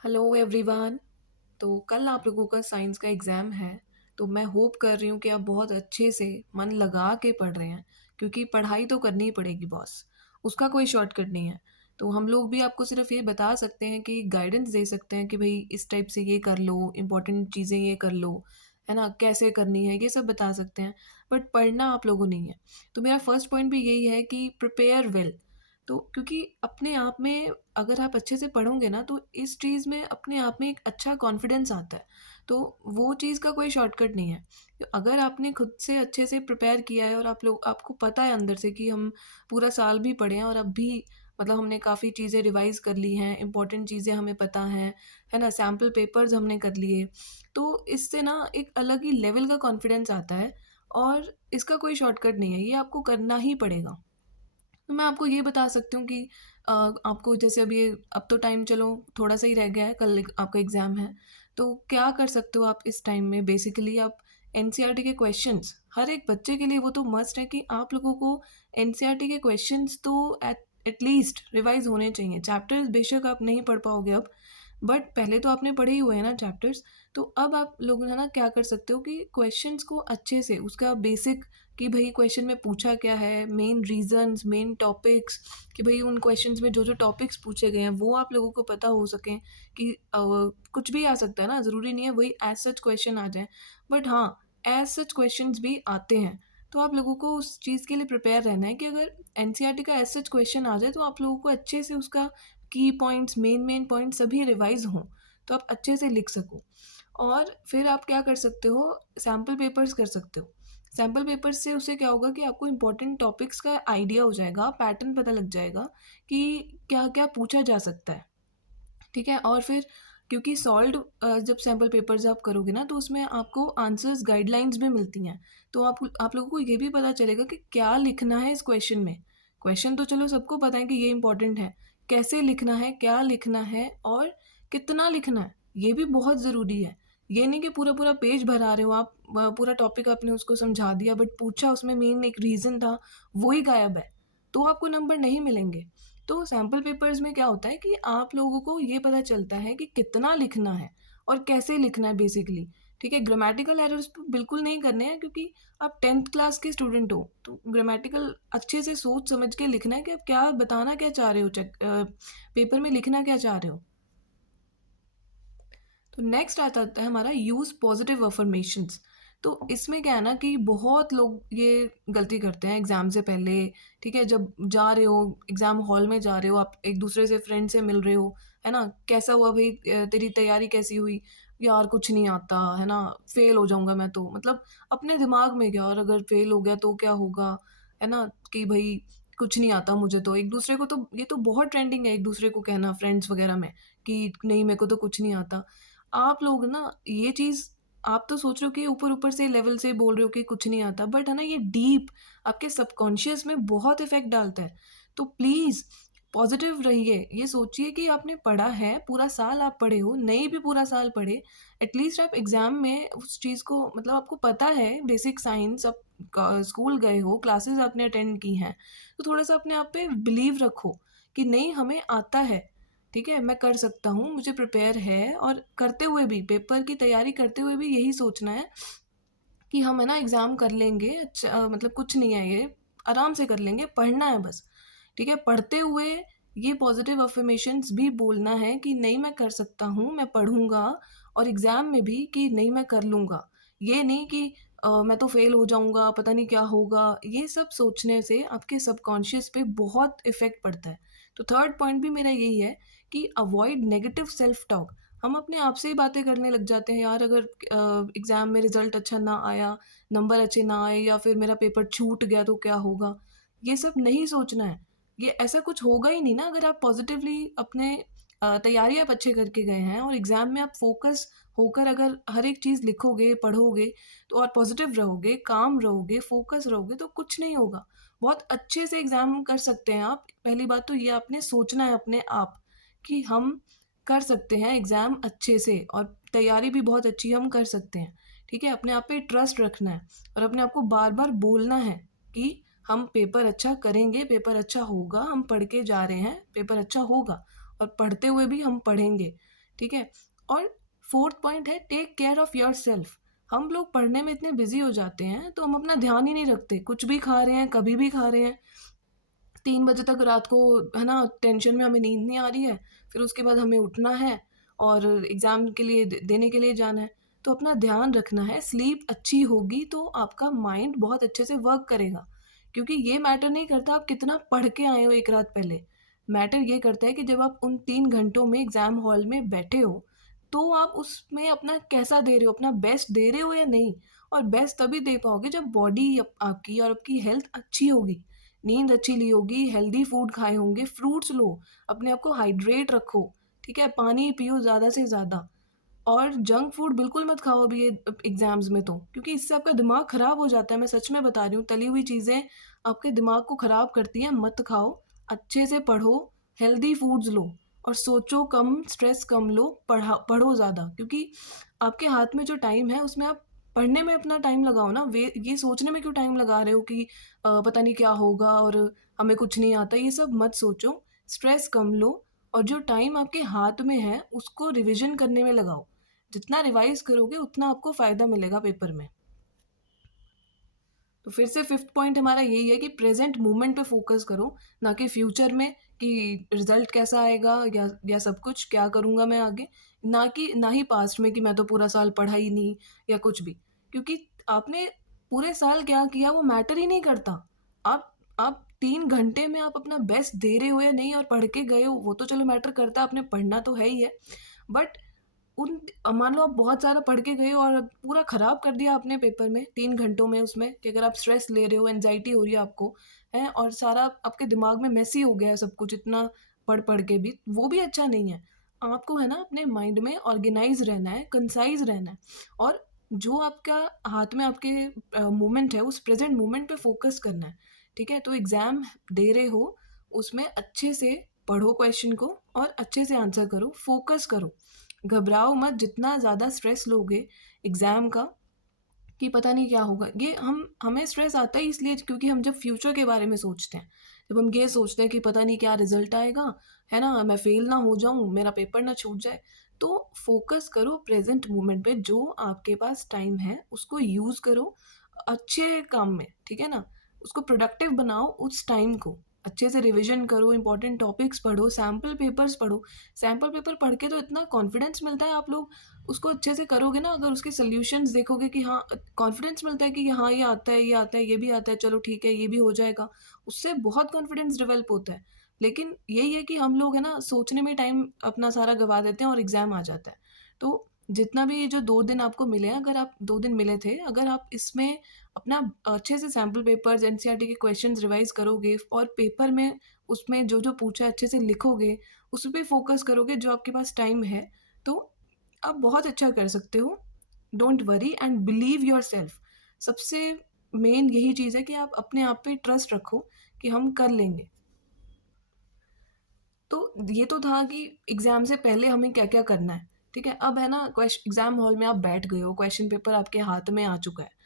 Hello everyone. तो कल आप लोगों का साइंस का एग्ज़ाम है। तो मैं होप कर रही हूँ कि आप बहुत अच्छे से मन लगा के पढ़ रहे हैं, क्योंकि पढ़ाई तो करनी ही पड़ेगी बॉस। उसका कोई शॉर्टकट नहीं है। तो हम लोग भी आपको सिर्फ ये बता सकते हैं कि गाइडेंस दे सकते हैं कि भाई इस टाइप से ये कर लो, इम्पोर्टेंट चीज़ें ये कर लो, है ना, कैसे करनी है ये सब बता सकते हैं। बट पढ़ना आप लोगों नहीं है। तो मेरा फर्स्ट पॉइंट भी यही है कि प्रिपेयर वेल। तो क्योंकि अपने आप में अगर आप अच्छे से पढ़ोगे ना, तो इस चीज़ में अपने आप में एक अच्छा कॉन्फिडेंस आता है। तो वो चीज़ का कोई शॉर्टकट नहीं है। तो अगर आपने खुद से अच्छे से प्रिपेयर किया है और आपको पता है अंदर से कि हम पूरा साल भी पढ़े हैं और अब भी मतलब हमने काफ़ी चीज़ें रिवाइज कर ली हैं, इंपॉर्टेंट चीज़ें हमें पता हैं, है ना, सैम्पल पेपर्स हमने कर लिए। तो इससे ना एक अलग ही लेवल का कॉन्फिडेंस आता है और इसका कोई शॉर्टकट नहीं है, ये आपको करना ही पड़ेगा। तो मैं आपको ये बता सकती हूँ कि आपको जैसे अब तो टाइम चलो थोड़ा सा ही रह गया है, कल आपका एग्ज़ाम है। तो क्या कर सकते हो आप इस टाइम में, बेसिकली आप एनसीईआरटी के क्वेश्चंस, हर एक बच्चे के लिए वो तो मस्ट है कि आप लोगों को एनसीईआरटी के क्वेश्चंस तो एटलीस्ट रिवाइज होने चाहिए। चैप्टर्स बेशक आप नहीं पढ़ पाओगे अब, बट पहले तो आपने पढ़े ही हुए हैं ना चैप्टर्स। तो अब आप लोग है ना क्या कर सकते हो कि क्वेश्चंस को अच्छे से उसका बेसिक, कि भाई क्वेश्चन में पूछा क्या है, मेन रीजंस, मेन टॉपिक्स, कि भाई उन क्वेश्चंस में जो जो टॉपिक्स पूछे गए हैं वो आप लोगों को पता हो सकें कि कुछ भी आ सकता है ना, ज़रूरी नहीं है वही एज सच क्वेश्चन आ जाए। बट हाँ, एज सच क्वेश्चंस भी आते हैं। तो आप लोगों को उस चीज़ के लिए प्रिपेयर रहना है कि अगर एनसीईआरटी का एज सच क्वेश्चन आ जाए तो आप लोगों को अच्छे से उसका की पॉइंट्स, मेन मेन पॉइंट्स सभी रिवाइज हों, तो आप अच्छे से लिख सको। और फिर आप क्या कर सकते हो, सैम्पल पेपर्स कर सकते हो। सैम्पल पेपर्स से उससे क्या होगा कि आपको इंपॉर्टेंट टॉपिक्स का आइडिया हो जाएगा, पैटर्न पता लग जाएगा कि क्या क्या पूछा जा सकता है। ठीक है। और फिर क्योंकि सॉल्व जब सैम्पल पेपर्स आप करोगे ना, तो उसमें आपको आंसर्स गाइडलाइंस भी मिलती हैं। तो आप लोगों को ये भी पता चलेगा कि क्या लिखना है इस क्वेश्चन में। क्वेश्चन तो चलो सबको पता है कि ये इंपॉर्टेंट है, कैसे लिखना है, क्या लिखना है और कितना लिखना है, ये भी बहुत ज़रूरी है। ये नहीं कि पूरा पूरा पेज भरा रहे हो आप, पूरा टॉपिक आपने उसको समझा दिया बट पूछा उसमें मेन एक रीज़न था, वो ही गायब है, तो आपको नंबर नहीं मिलेंगे। तो सैम्पल पेपर्स में क्या होता है कि आप लोगों को ये पता चलता है कि कितना लिखना है और कैसे लिखना है बेसिकली। ठीक है, ग्रामेटिकल एरर्स तो बिल्कुल नहीं करने हैं, क्योंकि आप 10th क्लास के स्टूडेंट हो, तो ग्रामेटिकल अच्छे से सोच समझ के लिखना है कि आप क्या बताना क्या चाह रहे हो, पेपर में लिखना क्या चाह रहे हो। तो नेक्स्ट आता है हमारा यूज़ पॉजिटिव अफर्मेशंस। तो इसमें क्या है ना कि बहुत लोग ये गलती करते हैं एग्ज़ाम से पहले। ठीक है, जब जा रहे हो एग्ज़ाम हॉल में, जा रहे हो आप एक दूसरे से, फ्रेंड से मिल रहे हो, है ना, कैसा हुआ भाई, तेरी तैयारी कैसी हुई, यार कुछ नहीं आता, है ना, फेल हो जाऊंगा मैं तो, मतलब अपने दिमाग में क्या, और अगर फेल हो गया तो क्या होगा, है ना, कि भाई कुछ नहीं आता मुझे। तो एक दूसरे को, तो ये तो बहुत ट्रेंडिंग है एक दूसरे को कहना फ्रेंड्स वगैरह में कि नहीं मेरे को तो कुछ नहीं आता। आप लोग ना ये चीज़, आप तो सोच रहे हो कि ऊपर-ऊपर से लेवल से बोल रहे हो कि कुछ नहीं आता, बट है ना ये डीप आपके सबकॉन्शियस में बहुत इफ़ेक्ट डालता है। तो प्लीज़ पॉज़िटिव रहिए, ये सोचिए कि आपने पढ़ा है, पूरा साल आप पढ़े हो, नहीं भी पूरा साल पढ़े, एटलीस्ट आप एग्ज़ाम में उस चीज़ को, मतलब आपको पता है बेसिक साइंस, आप स्कूल गए हो, क्लासेस आपने अटेंड की हैं, तो थोड़ा-सा अपने आप पे बिलीव रखो कि नहीं हमें आता है। ठीक है, मैं कर सकता हूँ, मुझे प्रिपेयर है, और करते हुए भी, पेपर की तैयारी करते हुए भी यही सोचना है कि हम है ना एग्ज़ाम कर लेंगे, अच्छा मतलब कुछ नहीं है ये, आराम से कर लेंगे, पढ़ना है बस। ठीक है, पढ़ते हुए ये पॉज़िटिव अफ़र्मेशंस भी बोलना है कि नहीं मैं कर सकता हूँ, मैं पढ़ूँगा, और एग्ज़ाम में भी कि नहीं मैं कर लूँगा। ये नहीं कि मैं तो फ़ेल हो जाऊँगा, पता नहीं क्या होगा, ये सब सोचने से आपके सबकॉन्शियस पे बहुत इफ़ेक्ट पड़ता है। तो थर्ड पॉइंट भी मेरा यही है कि अवॉइड नेगेटिव सेल्फ टॉक। हम अपने आप से ही बातें करने लग जाते हैं, यार अगर एग्ज़ाम में रिज़ल्ट अच्छा ना आया, नंबर अच्छे ना आए, या फिर मेरा पेपर छूट गया तो क्या होगा? ये सब नहीं सोचना है। ये ऐसा कुछ होगा ही नहीं ना अगर आप पॉज़िटिवली अपने तैयारी आप अच्छे करके गए हैं और एग्ज़ाम में आप फ़ोकस होकर अगर हर एक चीज़ लिखोगे, पढ़ोगे, तो और पॉज़िटिव रहोगे, काम रहोगे, फ़ोकस रहोगे, तो कुछ नहीं होगा। बहुत अच्छे से एग्ज़ाम कर सकते हैं आप। पहली बात तो ये आपने सोचना है अपने आप कि हम कर सकते हैं एग्ज़ाम अच्छे से, और तैयारी भी बहुत अच्छी हम कर सकते हैं। ठीक है? अपने आप पे ट्रस्ट रखना है और अपने आप को बार-बार बोलना है कि हम पेपर अच्छा करेंगे, पेपर अच्छा होगा, हम पढ़ के जा रहे हैं, पेपर अच्छा होगा, और पढ़ते हुए भी हम पढ़ेंगे। ठीक है? और 4th पॉइंट है टेक केयर ऑफ़ योरसेल्फ। हम लोग पढ़ने में इतने बिज़ी हो जाते हैं, तो हम अपना ध्यान ही नहीं रखते। कुछ भी खा रहे हैं, कभी भी खा रहे हैं। 3 बजे तक रात को, है ना, टेंशन में हमें नींद नहीं आ रही है, फिर उसके बाद हमें उठना है और एग्ज़ाम के लिए देने के लिए जाना है। तो अपना ध्यान रखना है, स्लीप अच्छी होगी तो आपका माइंड बहुत अच्छे से वर्क करेगा। क्योंकि ये मैटर नहीं करता आप कितना पढ़ के आए हो 1 रात पहले, मैटर ये करता है कि जब आप उन 3 घंटों में एग्ज़ाम हॉल में बैठे हो, तो आप उसमें अपना कैसा दे रहे हो, अपना बेस्ट दे रहे हो या नहीं? और बेस्ट तभी दे पाओगे जब बॉडी आपकी और आपकी हेल्थ अच्छी होगी। नींद अच्छी ली होगी, हेल्दी फूड खाए होंगे, फ्रूट्स लो, अपने आप को हाइड्रेट रखो, ठीक है? पानी पियो ज़्यादा से ज़्यादा और जंक फूड बिल्कुल मत खाओ अभी ये एग्ज़ाम्स में तो, क्योंकि इससे आपका दिमाग ख़राब हो जाता है, मैं सच में बता रही हूँ, तली हुई चीज़ें आपके दिमाग को ख़राब करती हैं, मत खाओ, अच्छे से पढ़ो, हेल्दी फूड्स लो और सोचो कम, स्ट्रेस कम लो, पढ़ो ज़्यादा क्योंकि आपके हाथ में जो टाइम है उसमें आप पढ़ने में अपना टाइम लगाओ ना, वे ये सोचने में क्यों टाइम लगा रहे हो कि पता नहीं क्या होगा और हमें कुछ नहीं आता, ये सब मत सोचो, स्ट्रेस कम लो और जो टाइम आपके हाथ में है उसको रिविज़न करने में लगाओ। जितना रिवाइज़ करोगे उतना आपको फ़ायदा मिलेगा पेपर में। तो फिर से 5th पॉइंट हमारा यही है कि प्रेज़ेंट मोमेंट पे फ़ोकस करो, ना कि फ्यूचर में कि रिज़ल्ट कैसा आएगा या सब कुछ क्या करूँगा मैं आगे, ना ही पास्ट में कि मैं तो पूरा साल पढ़ा ही नहीं या कुछ भी। क्योंकि आपने पूरे साल क्या किया वो मैटर ही नहीं करता। आप 3 घंटे में आप अपना बेस्ट दे रहे हो या नहीं और पढ़ के गए हो, वो तो चलो मैटर करता है, आपने पढ़ना तो है ही है। बट मान लो आप बहुत ज़्यादा पढ़ के गए और पूरा ख़राब कर दिया आपने पेपर में 3 घंटों में उसमें कि अगर आप स्ट्रेस ले रहे हो, एंग्ज़ायटी हो रही है आपको, हैं? और सारा आपके दिमाग में मेसी हो गया है सब कुछ इतना पढ़-पढ़ के भी, वो भी अच्छा नहीं है। आपको है ना अपने माइंड में ऑर्गेनाइज़ रहना है, कंसाइज़ रहना है और जो आपका हाथ में आपके मोमेंट है, उस प्रेज़ेंट मोमेंट पे फ़ोकस करना है, ठीक है? तो एग्ज़ाम दे रहे हो, उसमें अच्छे से पढ़ो क्वेश्चन को और अच्छे से आंसर करो, फ़ोकस करो। घबराओ मत, जितना ज़्यादा स्ट्रेस लोगे एग्ज़ाम का कि पता नहीं क्या होगा, ये हमें स्ट्रेस आता ही इसलिए क्योंकि हम जब फ्यूचर के बारे में सोचते हैं, जब हम ये सोचते हैं कि पता नहीं क्या रिज़ल्ट आएगा, है ना? मैं फ़ेल ना हो जाऊँ, मेरा पेपर ना छूट जाए। तो फ़ोकस करो प्रेज़ेंट मोमेंट पे, जो आपके पास टाइम है, उसको यूज़ करो अच्छे काम में, ठीक है ना? उसको प्रोडक्टिव बनाओ उस टाइम को। अच्छे से रिविज़न करो, इम्पोर्टेंट टॉपिक्स पढ़ो, सैंपल पेपर्स पढ़ो। सैंपल पेपर पढ़ के तो इतना कॉन्फिडेंस मिलता है, आप लोग उसको अच्छे से करोगे ना, अगर उसके सॉल्यूशंस देखोगे कि हाँ, कॉन्फिडेंस मिलता है कि हाँ, ये आता है, ये आता है, ये भी आता है, चलो ठीक है, ये भी हो जाएगा। उससे बहुत कॉन्फिडेंस डेवलप होता है। लेकिन यही है कि हम लोग है ना सोचने में टाइम अपना सारा गँवा देते हैं और एग्ज़ाम आ जाता है। तो जितना भी ये जो 2 दिन आपको मिले हैं, अगर आप 2 दिन मिले थे, अगर आप इसमें अपना अच्छे से सैंपल पेपर्स, एनसीईआरटी के क्वेश्चंस रिवाइज़ करोगे और पेपर में उसमें जो-जो पूछा है अच्छे से लिखोगे, उस पे फ़ोकस करोगे जो आपके पास टाइम है, तो आप बहुत अच्छा कर सकते हो। Don't worry and believe yourself. सबसे मेन यही चीज़ है कि आप अपने आप पे ट्रस्ट रखो कि हम कर लेंगे। तो ये तो था कि एग्ज़ाम से पहले हमें क्या-क्या करना है, ठीक है? अब है ना एग्ज़ाम हॉल में आप बैठ गए हो, क्वेश्चन पेपर आपके हाथ में आ चुका है।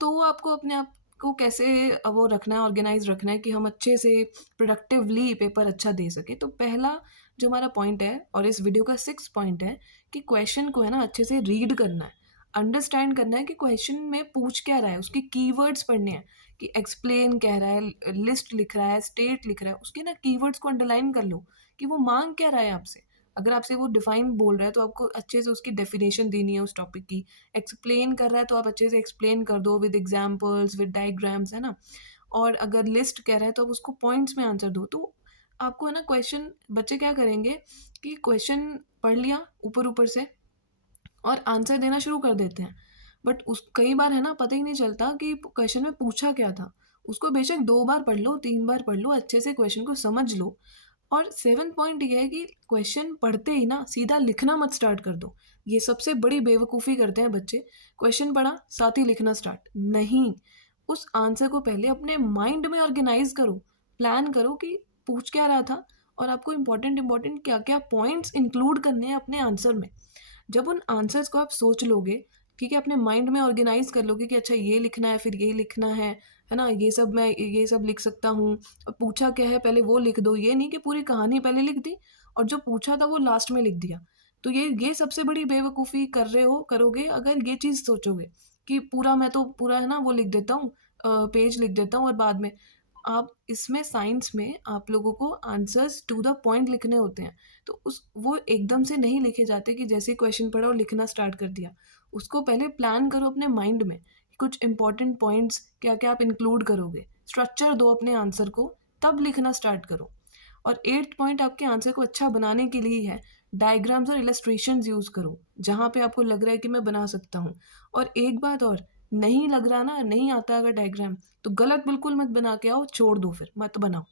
तो आपको अपने आप को कैसे वो रखना है, ऑर्गेनाइज़ रखना है कि हम अच्छे से प्रोडक्टिवली पेपर अच्छा दे सकें। तो पहला जो हमारा पॉइंट है और इस वीडियो का 6th पॉइंट है कि क्वेश्चन को है ना अच्छे से रीड करना है। अंडरस्टैंड करना है कि क्वेश्चन में पूछ क्या रहा है, उसके कीवर्ड्स पढ़ने हैं कि एक्सप्लेन कह रहा है, लिस्ट लिख रहा है, स्टेट लिख रहा है, उसके ना कीवर्ड्स को अंडरलाइन कर लो कि वो माँग क्या रहा है आपसे। अगर आपसे वो डिफाइन बोल रहा है तो आपको अच्छे से उसकी डेफिनेशन देनी है उस टॉपिक की। एक्सप्लेन कर रहा है तो आप अच्छे से एक्सप्लेन कर दो विद एग्जांपल्स, विद डायग्राम्स, है ना? और अगर लिस्ट कह रहा है तो आप उसको पॉइंट्स में आंसर दो। तो आपको है ना क्वेश्चन, बच्चे क्या करेंगे कि क्वेश्चन पढ़ लिया ऊपर-ऊपर से और आंसर देना शुरू कर देते हैं। बट उस कई बार है ना पता ही नहीं चलता कि क्वेश्चन में पूछा क्या था। उसको बेशक 2 बार पढ़ लो, 3 बार पढ़ लो, अच्छे से क्वेश्चन को समझ लो। और 7th पॉइंट ये है कि क्वेश्चन पढ़ते ही ना सीधा लिखना मत स्टार्ट कर दो। ये सबसे बड़ी बेवकूफ़ी करते हैं बच्चे। क्वेश्चन पढ़ा, साथ ही लिखना स्टार्ट। नहीं, उस आंसर को पहले अपने माइंड में ऑर्गेनाइज़ करो। प्लान करो कि पूछ क्या रहा था और आपको इम्पोर्टेंट इम्पोर्टेंट क्या-क्या पॉइंट्स इंक्लूड करने हैं अपने आंसर में। जब उन आंसर्स को आप सोच लोगे, ठीक है, अपने माइंड में ऑर्गेनाइज़ कर लोगे कि अच्छा ये लिखना है, फिर ये लिखना है ना? ये सब लिख सकता हूँ। और पूछा क्या है पहले वो लिख दो, ये नहीं कि पूरी कहानी पहले लिख दी और जो पूछा था वो लास्ट में लिख दिया। तो ये सबसे बड़ी बेवकूफ़ी कर रहे हो करोगे अगर ये चीज़ सोचोगे कि पूरा मैं तो पूरा है ना वो लिख देता हूँ, पेज लिख देता हूँ और बाद में आप इसमें साइंस में आप लोगों को आंसर्स टू द पॉइंट लिखने होते हैं। तो उस वो एकदम से नहीं लिखे जाते कि जैसे ही क्वेश्चन पढ़ा और लिखना स्टार्ट कर दिया। उसको पहले प्लान करो अपने माइंड में, कि कुछ इंपॉर्टेंट पॉइंट्स क्या-क्या आप इंक्लूड करोगे। स्ट्रक्चर दो अपने आंसर को, तब लिखना स्टार्ट करो। और 8th पॉइंट आपके आंसर को अच्छा बनाने के लिए ही है, डायग्राम्स और इलस्ट्रेशंस यूज़ करो, जहाँ पे आपको लग रहा है कि मैं बना सकता हूँ। और एक बात और, नहीं लग रहा ना, नहीं आता अगर डायग्राम, तो गलत बिल्कुल मत बना के आओ, छोड़ दो फिर, मत बनाओ।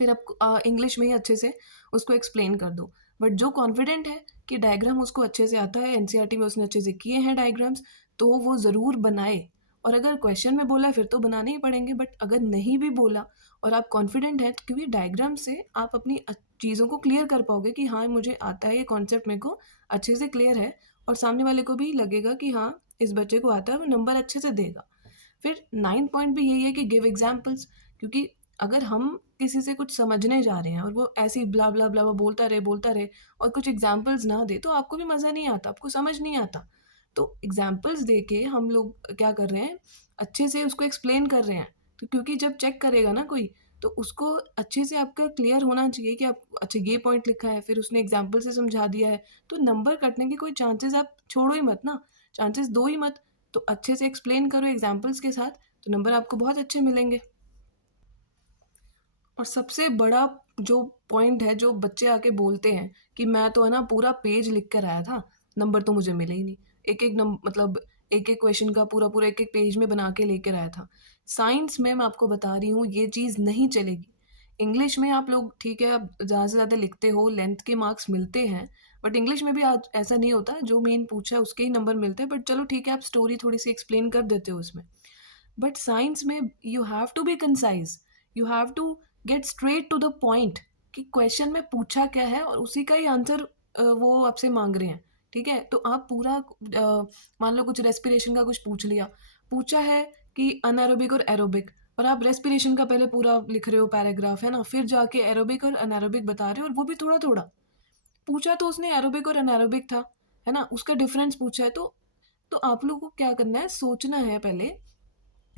फिर आप इंग्लिश में ही अच्छे से उसको एक्सप्लेन कर दो। बट जो कॉन्फिडेंट है कि डायग्राम उसको अच्छे से आता है, एनसीईआरटी में उसने अच्छे से किए हैं डायग्राम्स, तो वो ज़रूर बनाए। और अगर क्वेश्चन में बोला है फिर तो बनाने ही पड़ेंगे, बट अगर नहीं भी बोला और आप कॉन्फिडेंट हैं, तो क्योंकि डायग्राम से आप अपनी चीज़ों को क्लियर कर पाओगे कि हाँ, मुझे आता है, ये कॉन्सेप्ट मेरे को अच्छे से क्लियर है, और सामने वाले को भी लगेगा कि हाँ, इस बच्चे को आता है, वो नंबर अच्छे से देगा। फिर 9th पॉइंट भी यही है कि गिव एग्जांपल्स, क्योंकि अगर हम किसी से कुछ समझने जा रहे हैं और वो ऐसे ही ब्ला ब्ला ब्ला बोलता रहे और कुछ एग्जांपल्स ना दे, तो आपको भी मज़ा नहीं आता, आपको समझ नहीं आता। तो एग्जांपल्स दे के हम लोग क्या कर रहे हैं, अच्छे से उसको एक्सप्लेन कर रहे हैं। तो क्योंकि जब चेक करेगा ना कोई, तो उसको अच्छे से आपका क्लियर होना चाहिए कि आप अच्छा ये पॉइंट लिखा है, फिर उसने एग्जाम्पल से समझा दिया है, तो नंबर कटने के कोई चांसेस आप छोड़ो ही मत ना, चांसेस दो ही मत। तो अच्छे से एक्सप्लेन करो एग्जाम्पल्स के साथ, तो नंबर आपको बहुत अच्छे मिलेंगे। और सबसे बड़ा जो पॉइंट है, जो बच्चे आके बोलते हैं कि मैं तो है ना पूरा पेज लिख कर आया था, नंबर तो मुझे मिले ही नहीं। एक-एक मतलब एक-एक क्वेश्चन का पूरा-पूरा एक-एक पेज में बना के लेकर आया था। साइंस में मैं आपको बता रही हूँ ये चीज़ नहीं चलेगी। इंग्लिश में आप लोग ठीक है, आप ज़्यादा से ज़्यादा लिखते हो, लेंथ के मार्क्स मिलते हैं, बट इंग्लिश में भी आज ऐसा नहीं होता, जो मेन पूछा है उसके ही नंबर मिलते हैं, बट चलो ठीक है, आप स्टोरी थोड़ी-सी एक्सप्लेन कर देते हो उसमें। बट साइंस में you have to be concise, you have to get straight to the point कि क्वेश्चन में पूछा क्या है और उसी का ही आंसर वो आपसे मांग रहे हैं। ठीक है, तो आप पूरा मान लो कुछ रेस्पिरेशन का कुछ पूछ लिया, पूछा है कि अनएरोबिक और एरोबिक, और आप रेस्पिरेशन का पहले पूरा लिख रहे हो पैराग्राफ, है ना, फिर जाके एरोबिक और अनएरोबिक बता रहे हो, और वो भी थोड़ा थोड़ा। पूछा तो उसने एरोबिक और अनएरोबिक था, है ना, उसका डिफरेंस पूछा है, तो आप लोगों को क्या करना है, सोचना है पहले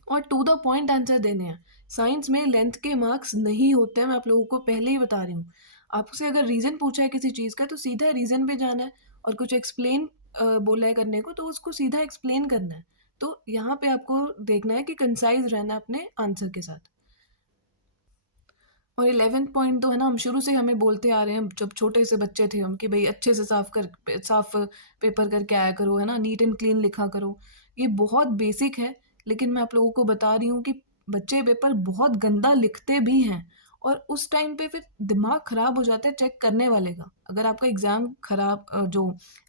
और टू द पॉइंट आंसर देने हैं। साइंस में लेंथ के मार्क्स नहीं होते हैं, मैं आप लोगों को पहले ही बता रही हूँ। आपसे अगर रीज़न पूछा है किसी चीज़ का, तो सीधा रीज़न पे जाना है, और कुछ एक्सप्लेन बोला है करने को, तो उसको सीधा एक्सप्लेन करना है। तो यहाँ पे आपको देखना है कि कंसाइज़ रहना है अपने आंसर के साथ। और 11th पॉइंट तो है ना, हम शुरू से हमें बोलते आ रहे हैं, जब छोटे से बच्चे थे हम, कि भई अच्छे से साफ पेपर करके आया करो, है ना, नीट एंड क्लीन लिखा करो। ये बहुत बेसिक है, लेकिन मैं आप लोगों को बता रही हूँ कि बच्चे पेपर बहुत गंदा लिखते भी हैं, और उस टाइम पे फिर दिमाग खराब हो जाता है चेक करने वाले का। अगर आपका एग्ज़ाम खराब जो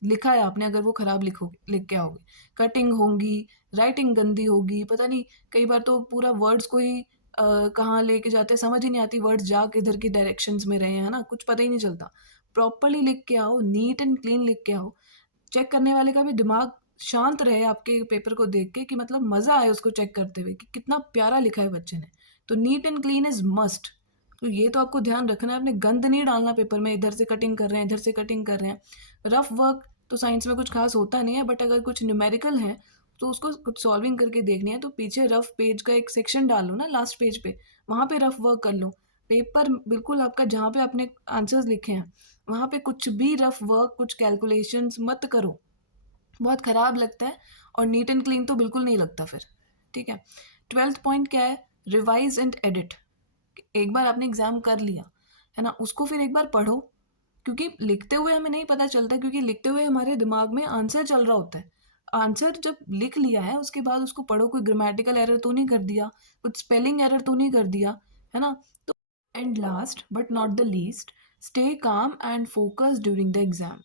लिखा है आपने, अगर वो खराब लिख के आओगे, कटिंग होंगी, राइटिंग गंदी होगी, पता नहीं, कई बार तो पूरा वर्ड्स को ही कहाँ लेके जाते हैं समझ ही नहीं आती, वर्ड्स जा किधर की डायरेक्शंस में रहे हैं, है ना, कुछ पता ही नहीं चलता। प्रॉपर्ली लिख के आओ, नीट एंड क्लीन लिख के आओ, चेक करने वाले का भी दिमाग शांत रहे आपके पेपर को देख के, कि मतलब मज़ा आए उसको चेक करते हुए कि कितना प्यारा लिखा है बच्चे ने। तो neat and clean is must. तो ये तो आपको ध्यान रखना है, आपने गंद नहीं डालना पेपर में, इधर से कटिंग कर रहे हैं, इधर से कटिंग कर रहे हैं। रफ वर्क तो साइंस में कुछ खास होता नहीं है, बट अगर कुछ न्यूमेरिकल है, तो उसको कुछ सॉल्विंग करके देखनी है, तो पीछे रफ पेज का एक सेक्शन डाल लो ना लास्ट पेज पे, वहाँ पे रफ वर्क कर लो। पेपर बिल्कुल आपका जहाँ पे आपने आंसर्स लिखे हैं, वहाँ पे कुछ भी रफ वर्क, कुछ कैलकुलेशंस मत करो, बहुत ख़राब लगता है, और नीट एंड क्लीन तो बिल्कुल नहीं लगता फिर। ठीक है, 12th पॉइंट क्या है, रिवाइज एंड एडिट। एक बार आपने एग्ज़ाम कर लिया, है ना, उसको फिर एक बार पढ़ो, क्योंकि लिखते हुए हमें नहीं पता चलता, क्योंकि लिखते हुए हमारे दिमाग में आंसर चल रहा होता है। आंसर जब लिख लिया है, उसके बाद उसको पढ़ो, कोई ग्रामेटिकल एरर तो नहीं कर दिया, कुछ स्पेलिंग एरर तो नहीं कर दिया, है ना। तो and last but not the least, stay calm and focus during the exam.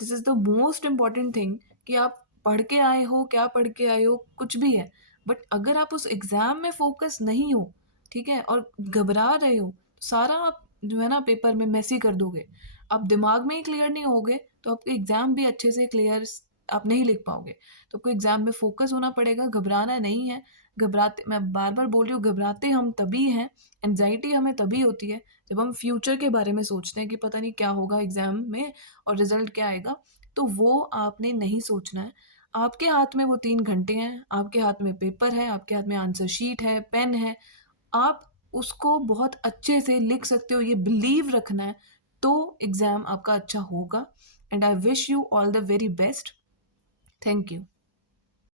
This is the most important thing, कि आप पढ़ के आए हो, क्या पढ़ के आए हो, कुछ भी है, बट अगर आप उस एग्ज़ाम में फ़ोकस नहीं हो, ठीक है, और घबरा रहे हो, तो सारा आप जो है ना पेपर में मेसी कर दोगे। आप दिमाग में ही क्लियर नहीं होगे, तो आपके एग्ज़ाम भी अच्छे से क्लियर आप नहीं लिख पाओगे। तो आपको एग्ज़ाम में फ़ोकस होना पड़ेगा, घबराना नहीं है। घबराते मैं बार-बार बोल रही हूँ घबराते हम तभी हैं, एंग्ज़ायटी हमें तभी होती है जब हम फ्यूचर के बारे में सोचते हैं कि पता नहीं क्या होगा एग्ज़ाम में और रिज़ल्ट क्या आएगा, तो वो आपने नहीं सोचना है। आपके हाथ में वो 3 घंटे हैं, आपके हाथ में पेपर है, आपके हाथ में आंसर शीट है, पेन है, आप उसको बहुत अच्छे से लिख सकते हो, ये बिलीव रखना है, तो एग्ज़ाम आपका अच्छा होगा and I wish you all the very best. Thank you.